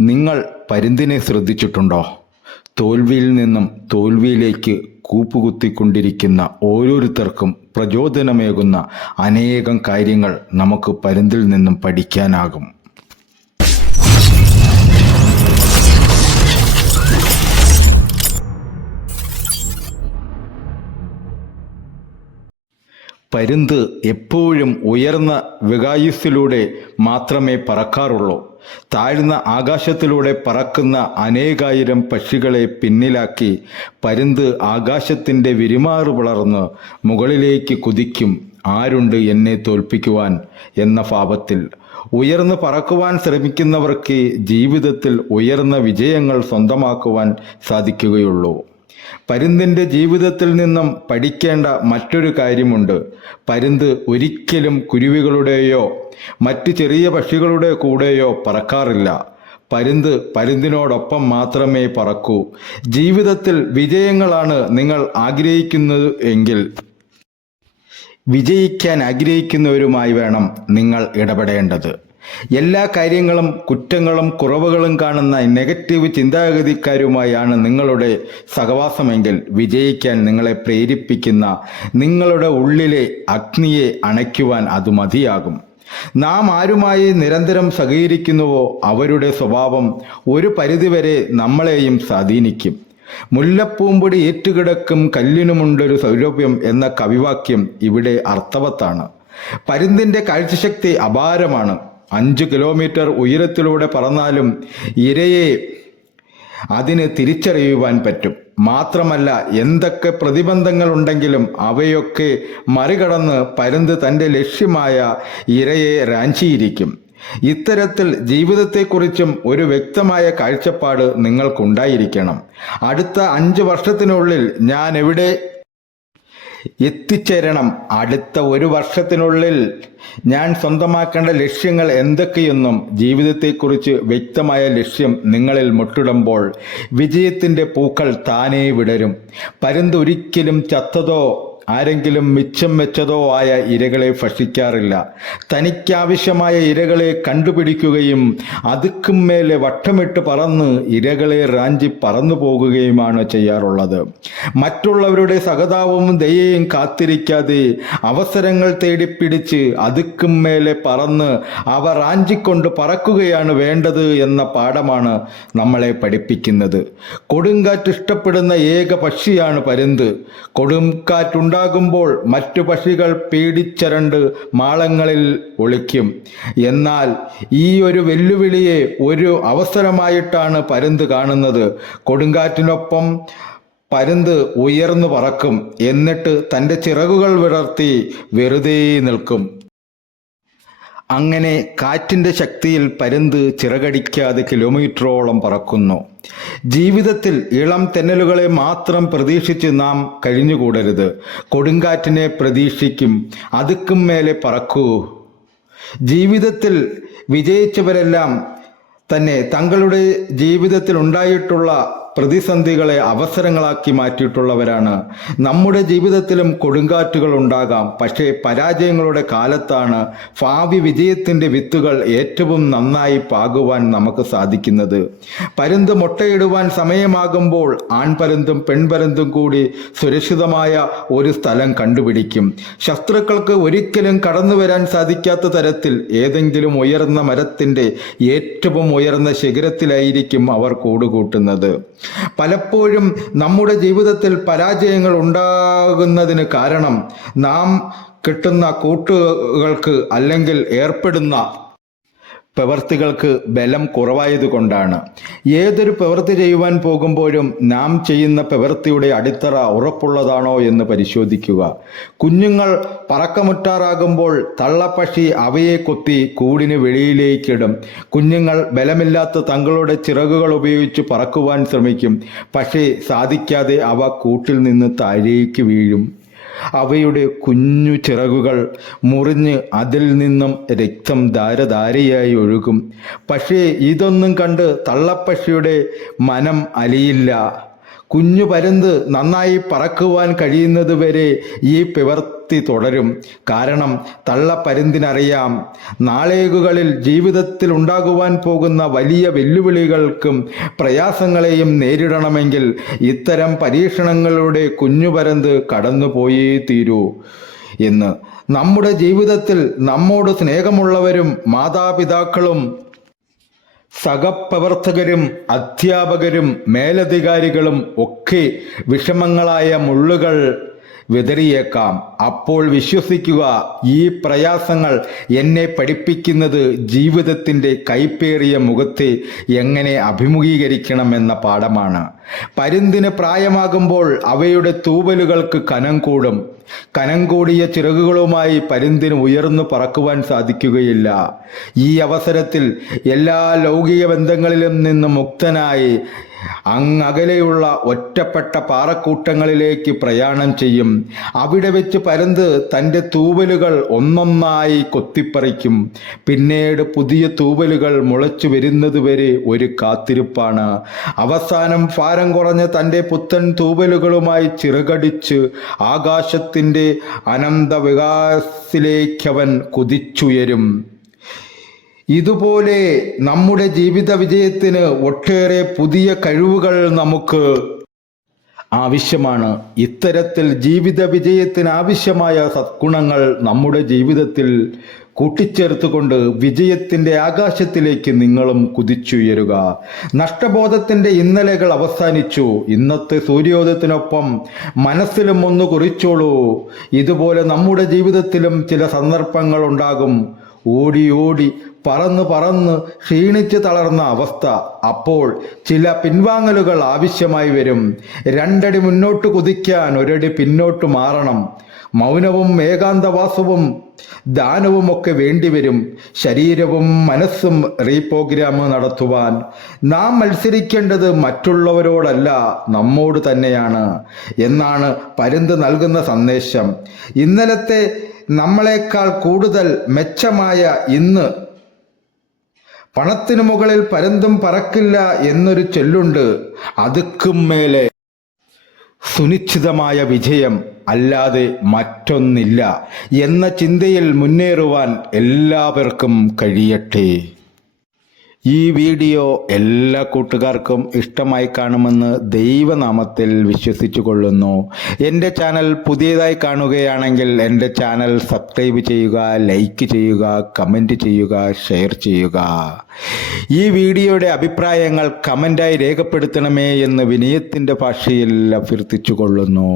നിങ്ങൾ പരുന്തിനെ ശ്രദ്ധിച്ചിട്ടുണ്ടോ? തോൽവിയിൽ നിന്നും തോൽവിയിലേക്ക് കൂപ്പുകുത്തിക്കൊണ്ടിരിക്കുന്ന ഓരോരുത്തർക്കും പ്രചോദനമേകുന്ന അനേകം കാര്യങ്ങൾ നമുക്ക് പരുന്തിൽ നിന്നും പഠിക്കാനാകും. പരുന്ത് എപ്പോഴും ഉയർന്ന വികായുസ്സിലൂടെ മാത്രമേ പറക്കാറുള്ളൂ. താഴ്ന്ന ആകാശത്തിലൂടെ പറക്കുന്ന അനേകായിരം പക്ഷികളെ പിന്നിലാക്കി പരുന്ത് ആകാശത്തിന്റെ വിരിമാറ് വളർന്ന് മുകളിലേക്ക് കുതിക്കും. ആരുണ്ട് എന്നെ തോൽപ്പിക്കുവാൻ എന്ന ഭാവത്തിൽ ഉയർന്ന് പറക്കുവാൻ ശ്രമിക്കുന്നവർക്ക് ജീവിതത്തിൽ ഉയർന്ന വിജയങ്ങൾ സ്വന്തമാക്കുവാൻ സാധിക്കുകയുള്ളൂ. പരുന്തിന്റെ ജീവിതത്തിൽ നിന്നും പഠിക്കേണ്ട മറ്റൊരു കാര്യമുണ്ട്. പരുന്ത് ഒരിക്കലും കുരുവികളുടെയോ മറ്റ് ചെറിയ പക്ഷികളുടെ കൂടെയോ പറക്കാറില്ല. പരുന്ത് പരുന്തിനോടൊപ്പം മാത്രമേ പറക്കൂ. ജീവിതത്തിൽ വിജയങ്ങളാണ് നിങ്ങൾ ആഗ്രഹിക്കുന്നത് എങ്കിൽ വിജയിക്കാൻ ആഗ്രഹിക്കുന്നവരുമായി വേണം നിങ്ങൾ ഇടപെടേണ്ടത്. എല്ലാ കാര്യങ്ങളും കുറ്റങ്ങളും കുറവുകളും കാണുന്ന നെഗറ്റീവ് ചിന്താഗതിക്കാരുമായാണ് നിങ്ങളുടെ സഹവാസമെങ്കിൽ വിജയിക്കാൻ നിങ്ങളെ പ്രേരിപ്പിക്കുന്ന നിങ്ങളുടെ ഉള്ളിലെ അഗ്നിയെ അണയ്ക്കുവാൻ അത് മതിയാകും. നാം ആരുമായി നിരന്തരം സഹകരിക്കുന്നുവോ അവരുടെ സ്വഭാവം ഒരു പരിധിവരെ നമ്മളെയും സ്വാധീനിക്കും. മുല്ലപ്പൂമ്പൊടി ഏറ്റുകിടക്കും കല്ലിനുമുണ്ടൊരു സൗരഭ്യം എന്ന കവിവാക്യം ഇവിടെ അർത്ഥവത്താണ്. പരുന്തിന്റെ കാഴ്ചശക്തി അപാരമാണ്. അഞ്ച് കിലോമീറ്റർ ഉയരത്തിലൂടെ പറന്നാലും ഇരയെ അതിന് തിരിച്ചറിയുവാൻ പറ്റും. മാത്രമല്ല എന്തൊക്കെ പ്രതിബന്ധങ്ങൾ ഉണ്ടെങ്കിലും അവയൊക്കെ മറികടന്ന് പരുന്ത് തന്റെ ലക്ഷ്യമായ ഇരയെ റാഞ്ചിയിരിക്കും. ഇത്തരത്തിൽ ജീവിതത്തെക്കുറിച്ചും ഒരു വ്യക്തമായ കാഴ്ചപ്പാട് നിങ്ങൾക്കുണ്ടായിരിക്കണം. അടുത്ത അഞ്ച് വർഷത്തിനുള്ളിൽ ഞാൻ എവിടെ എത്തിച്ചേരണം. അടുത്ത ഒരു വർഷത്തിനുള്ളിൽ ഞാൻ സ്വന്തമാക്കേണ്ട ലക്ഷ്യങ്ങൾ എന്തൊക്കെയെന്നും ജീവിതത്തെക്കുറിച്ച് വ്യക്തമായ ലക്ഷ്യം നിങ്ങളിൽ മുട്ടിടുമ്പോൾ വിജയത്തിന്റെ പൂക്കൾ താനേ വിടരും. പരുന്തൊരിക്കലും ചത്തതോ ആരെങ്കിലും മിച്ചം വെച്ചതോ ആയ ഇരകളെ ഭക്ഷിക്കാറില്ല. തനിക്കാവശ്യമായ ഇരകളെ കണ്ടുപിടിക്കുകയും അതുക്കും മേലെ വട്ടമിട്ട് പറന്ന് ഇരകളെ റാഞ്ചി പറന്നു പോകുകയുമാണ് ചെയ്യാറുള്ളത്. മറ്റുള്ളവരുടെ സഹതാപവും ദയയും കാത്തിരിക്കാതെ അവസരങ്ങൾ തേടിപ്പിടിച്ച് അതുക്കും മേലെ പറന്ന് അവ റാഞ്ചിക്കൊണ്ട് പറക്കുകയാണ് വേണ്ടത് എന്ന പാഠമാണ് നമ്മളെ പഠിപ്പിക്കുന്നത്. കൊടുങ്കാറ്റ് ഇഷ്ടപ്പെടുന്ന ഏക പക്ഷിയാണ് പരുന്ത്. കൊടുങ്കാറ്റുണ്ടാകുമ്പോൾ മറ്റു പക്ഷികൾ പേടിച്ചരണ്ട് മാളങ്ങളിൽ ഒളിക്കും. എന്നാൽ ഈ ഒരു വെല്ലുവിളിയെ ഒരു അവസരമായിട്ടാണ് പരുന്ത് കാണുന്നത്. കൊടുങ്കാറ്റിനൊപ്പം പരുന്ത് ഉയർന്നു പറക്കും. എന്നിട്ട് തന്റെ ചിറകുകൾ വിടർത്തി വെറുതെ നിൽക്കും. അങ്ങനെ കാറ്റിന്റെ ശക്തിയിൽ പരുന്ത് ചിറകടിക്കാതെ കിലോമീറ്ററോളം പറക്കുന്നു. ജീവിതത്തിൽ ഇളം തെന്നലുകളെ മാത്രം പ്രതീക്ഷിച്ച് നാം കഴിഞ്ഞുകൂടരുത്. കൊടുങ്കാറ്റിനെ പ്രതീക്ഷിക്കും അതുക്കും മേലെ പറക്കൂ. ജീവിതത്തിൽ വിജയിച്ചവരെല്ലാം തന്നെ തങ്ങളുടെ ജീവിതത്തിൽ ഉണ്ടായിട്ടുള്ള പ്രതിസന്ധികളെ അവസരങ്ങളാക്കി മാറ്റിയിട്ടുള്ളവരാണ്. നമ്മുടെ ജീവിതത്തിലും കൊടുങ്കാറ്റുകൾ ഉണ്ടാകാം. പക്ഷേ പരാജയങ്ങളുടെ കാലത്താണ് ഭാവി വിജയത്തിന്റെ വിത്തുകൾ ഏറ്റവും നന്നായി പാകുവാൻ നമുക്ക് സാധിക്കുന്നത്. പരുന്ത് മുട്ടയിടുവാൻ സമയമാകുമ്പോൾ ആൺപരുന്തും പെൺപരുന്തും കൂടി സുരക്ഷിതമായ ഒരു സ്ഥലം കണ്ടുപിടിക്കും. ശത്രുക്കൾക്ക് ഒരിക്കലും കടന്നു വരാൻ സാധിക്കാത്ത തരത്തിൽ ഏതെങ്കിലും ഉയർന്ന മരത്തിന്റെ ഏറ്റവും ഉയർന്ന ശിഖരത്തിലായിരിക്കും അവർ കൂടുകൂട്ടുന്നത്. പലപ്പോഴും നമ്മുടെ ജീവിതത്തിൽ പരാജയങ്ങൾ ഉണ്ടാകുന്നതിന് കാരണം നാം കിട്ടുന്ന കൂട്ടുകൾക്ക് അല്ലെങ്കിൽ ഏർപ്പെടുന്ന പ്രവൃത്തികൾക്ക് ബലം കുറവായതുകൊണ്ടാണ്. ഏതൊരു പ്രവൃത്തി ചെയ്യുവാൻ പോകുമ്പോഴും നാം ചെയ്യുന്ന പ്രവൃത്തിയുടെ അടിത്തറ ഉറപ്പുള്ളതാണോ എന്ന് പരിശോധിക്കുക. കുഞ്ഞുങ്ങൾ പറക്കമുറ്റാറാകുമ്പോൾ തള്ളപ്പക്ഷി അവയെ കൊത്തി കൂടിന് വെളിയിലേക്കിടും. കുഞ്ഞുങ്ങൾ ബലമില്ലാത്ത തങ്ങളുടെ ചിറകുകൾ ഉപയോഗിച്ച് പറക്കുവാൻ ശ്രമിക്കും. പക്ഷേ സാധിക്കാതെ അവ കൂട്ടിൽ നിന്ന് താഴേക്ക് വീഴും. അവയുടെ കുഞ്ഞു ചിറകുകൾ മുറിഞ്ഞ് അതിൽ നിന്നും രക്തം ധാരധാരയായി ഒഴുകും. പക്ഷേ ഇതൊന്നും കണ്ട് തള്ളപ്പക്ഷിയുടെ മനം അലിയില്ല. കുഞ്ഞു പരുന്ത് നന്നായി പറക്കുവാൻ കഴിയുന്നതുവരെ ഈ പ്രവൃത്തി തുടരും. കാരണം തള്ളപ്പരുന്തിനറിയാം നാളേകുകളിൽ ജീവിതത്തിൽ ഉണ്ടാകുവാൻ പോകുന്ന വലിയ വെല്ലുവിളികൾക്കും പ്രയാസങ്ങളെയും നേരിടണമെങ്കിൽ ഇത്തരം പരീക്ഷണങ്ങളുടെ കുഞ്ഞു പരന്ത് കടന്നുപോയേ തീരൂ എന്ന്. നമ്മുടെ ജീവിതത്തിൽ നമ്മോട് സ്നേഹമുള്ളവരും മാതാപിതാക്കളും സഹപ്രവർത്തകരും അധ്യാപകരും മേലധികാരികളും ഒക്കെ വിഷമങ്ങളായ മുള്ളുകൾ വിതറിയേക്കാം. അപ്പോൾ വിശ്വസിക്കുക ഈ പ്രയാസങ്ങൾ എന്നെ പഠിപ്പിക്കുന്നത് ജീവിതത്തിന്റെ കൈപ്പേറിയ മുഖത്തെ എങ്ങനെ അഭിമുഖീകരിക്കണം എന്ന പാഠമാണ്. പരുന്തിന് പ്രായമാകുമ്പോൾ അവയുടെ തൂവലുകൾക്ക് കനം കൂടും. കനം കൂടിയ ചിറകുകളുമായി പരുന്തിന് ഉയർന്നു പറക്കുവാൻ സാധിക്കുകയില്ല. ഈ അവസരത്തിൽ എല്ലാ ലൗകിക ബന്ധങ്ങളിലും നിന്ന് മുക്തനായി അങ്ങകലെയുള്ള ഒറ്റപ്പെട്ട പാറക്കൂട്ടങ്ങളിലേക്ക് പ്രയാണം ചെയ്യും. അവിടെ വെച്ച് പരന്ത് തന്റെ തൂവലുകൾ ഒന്നൊന്നായി കൊത്തിപ്പറിക്കും. പിന്നീട് പുതിയ തൂവലുകൾ മുളച്ചു വരുന്നതുവരെ ഒരു കാത്തിരിപ്പാണ്. അവസാനം ഭാരം കുറഞ്ഞ തന്റെ പുത്തൻ തൂവലുകളുമായി ചിറകടിച്ച് ആകാശത്തിന്റെ അനന്ത വികാസത്തിലേക്കവൻ കുതിച്ചുയരും. ഇതുപോലെ നമ്മുടെ ജീവിത വിജയത്തിന് ഒട്ടേറെ പുതിയ കഴിവുകൾ നമുക്ക് ആവശ്യമാണ്. ഇത്തരത്തിൽ ജീവിത വിജയത്തിന് ആവശ്യമായ സദ്ഗുണങ്ങൾ നമ്മുടെ ജീവിതത്തിൽ കൂട്ടിച്ചേർത്തുകൊണ്ട് വിജയത്തിന്റെ ആകാശത്തിലേക്ക് നിങ്ങളും കുതിച്ചുയരുക. നഷ്ടബോധത്തിന്റെ ഇന്നലകൾ അവസാനിച്ചു. ഇന്നത്തെ സൂര്യോദയത്തിനൊപ്പം മനസ്സിലും ഒന്ന് കുറിച്ചോളൂ. ഇതുപോലെ നമ്മുടെ ജീവിതത്തിലും ചില സന്ദർഭങ്ങൾ ഉണ്ടാകും. ഓടി ഓടി പറന്ന് പറന്ന് ക്ഷീണിച്ച് തളർന്ന അവസ്ഥ. അപ്പോൾ ചില പിൻവാങ്ങലുകൾ ആവശ്യമായി വരും. രണ്ടടി മുന്നോട്ട് കുതിക്കാൻ ഒരടി പിന്നോട്ട് മാറണം. മൗനവും ഏകാന്തവാസവും ദാനവും ഒക്കെ വേണ്ടിവരും. ശരീരവും മനസ്സും റീപ്രോഗ്രാം നടത്തുവാൻ നാം മത്സരിക്കേണ്ടത് മറ്റുള്ളവരോടല്ല നമ്മോട് തന്നെയാണ് എന്നാണ് പരുന്ത് നൽകുന്ന സന്ദേശം. ഇന്നലത്തെ നമ്മളെക്കാൾ കൂടുതൽ മെച്ചമായ ഇന്ന്. പണത്തിനു മുകളിൽ പരന്തും പറക്കില്ല എന്നൊരു ചൊല്ലുണ്ട്. അതുക്കും മേലെ. സുനിശ്ചിതമായ വിജയം അല്ലാതെ മറ്റൊന്നില്ല എന്ന ചിന്തയിൽ മുന്നേറുവാൻ എല്ലാവർക്കും കഴിയട്ടെ. ഈ വീഡിയോ എല്ലാ കൂട്ടുകാർക്കും ഇഷ്ടമായി കാണുമെന്ന് ദൈവനാമത്തിൽ വിശ്വസിച്ചു കൊള്ളുന്നു എന്റെ ചാനൽ പുതിയതായി കാണുകയാണെങ്കിൽ എന്റെ ചാനൽ സബ്സ്ക്രൈബ് ചെയ്യുക ലൈക്ക് ചെയ്യുക കമന്റ് ചെയ്യുക ഷെയർ ചെയ്യുക. ഈ വീഡിയോയുടെ അഭിപ്രായങ്ങൾ കമന്റായി രേഖപ്പെടുത്തണമേ എന്ന് വിനയത്തിന്റെ ഭാഷയിൽ അഭ്യർത്ഥിച്ചു കൊള്ളുന്നു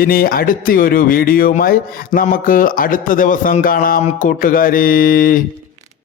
ഇനി അടുത്ത ഒരു വീഡിയോയുമായി നമുക്ക് അടുത്ത ദിവസം കാണാം കൂട്ടുകാരെ.